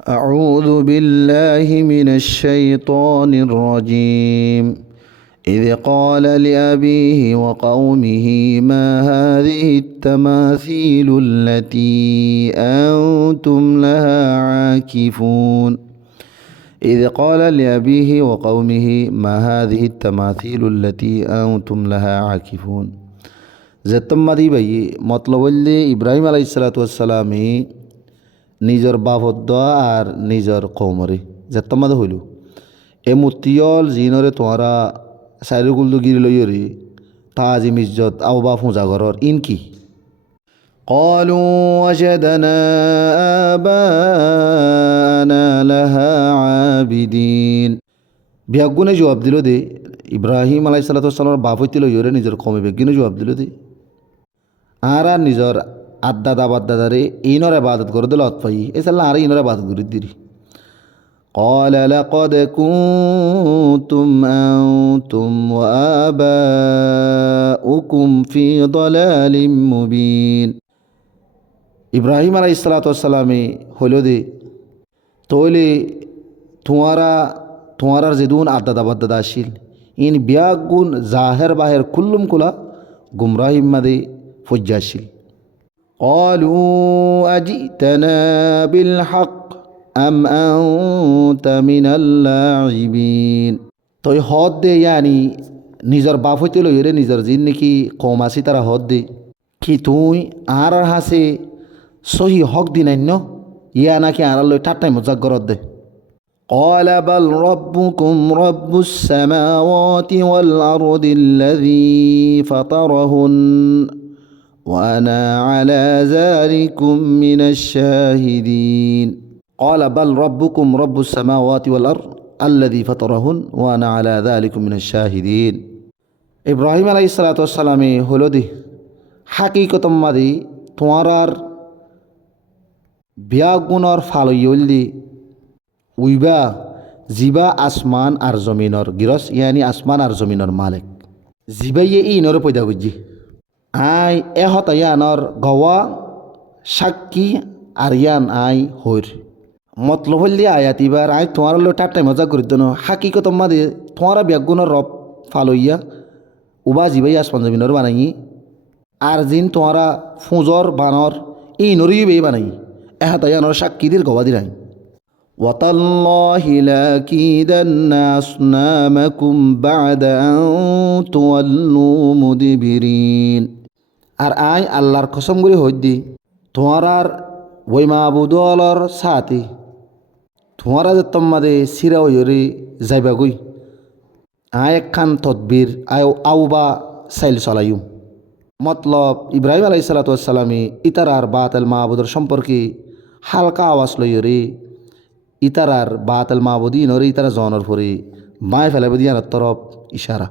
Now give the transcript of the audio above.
أعوذ بالله من الشيطان الرجيم إذ قال لأبيه وقومه ما هذه التماثيل التي أنتم لها عاكفون إذ قال لأبيه وقومه ما هذه التماثيل التي أنتم لها عاكفون زتمدي بي مطلب إبراهيم عليه الصلاة والسلام নিজর বাপদ্দ আর নিজর কৌমরে যেতমাদ হইল এ মূর্তিয়ল জিনরে তোমারা সাইরুগুল গিরি লইয়রি তাজিম ইজ্জত আও বা ফুঁজা ঘরর ইন কি قالوا وجدنا آباءنا لها عابدين বিয়াগুনে জবাব দিল দে ইব্রাহিম আলাইহিস সালামের বাপ হইতে লইয়রে নিজর কমে বেগুনে জবাব দিল দে আর নিজর আদাদা বাদাদারে ইনর ইবাদত করে দিল অতপাই এসাল্লা আর ইনর ইবাদত করে দিরি قال لقد كنتم أنتم وآباؤكم في ضلال مبين ইব্রাহিম আলাইহিস সালামে হইল দে তইলে তোমারার যেদুন আদাদা বাদাদা আসিল ইন বিয়াগুন জাহের বাহের কুল্লুম কুলা গুমরাহিম মাদে ফজ্জাসিল قالوا أجئتنا بالحق أم أنت من اللاعبين তো হদ দে ইয়ানি নিজর বাপ হইতে লইরে নিজর জিন নাকি কম আসি তারা হদ দে কি তুই আর হাসে সহি হক দিনাইন ইয়া নাকি আর লই ঠাট্টাই মজাক গরদ দে قال بل ربكم رب السماوات والأرض الذي فطرهن وأنا على ذلكم من الشاهدين قال بل ربكم رب السماوات والأرض الذي فطرهن وأنا على ذلكم من الشاهدين إبراهيم عليه الصلاة والسلام هلودي حقيقة مدي توارار بياغونر فالو يولدي ويبا زيبا আসমান আর জমিনর গিরস ইয়ানি আসমান আর জমিনর মালিক জিবাইয়ে ইনর পয়দা গজি আই এহতা ইয়ানর গওয়া সাক্ষী আর ইয়ান আই হইর মতলব হল্লি আয়াত এবার আই তোমার লো টাটাই মজা করি দন হাকিকত মাদে তোমারা ব্যাগুণর রব ফালইয়া উবা জিবাই আসমান জমিনর বানাই আর জিন তোমারা ফুঁজর বানর এই নরিয়ে বে বানাই এহতা ইয়ানর সাক্ষী দিল গওয়া দিলাই وتالله لأكيدن أصنامكم بعد أن تولوا مدبرين আর আই আল্লাহর কসম করে হইদি তোমার ওই মাবুদলর সাথে তোমারা যে তোমাদের সিরা হইরে যাইবা গই আয় একখান তদবির আউবা সাইল চলাইম মতলব ইব্রাহিম আলাইহিস সালামে ইতারার বাতিল মাবুদর সম্পর্কে হালকা আওয়াজ লইরে ইতারার বাতিল মাবুদি নরে ইতারা জনের পরে মায় ফেলাবে দিয়ার তরফ ইশারা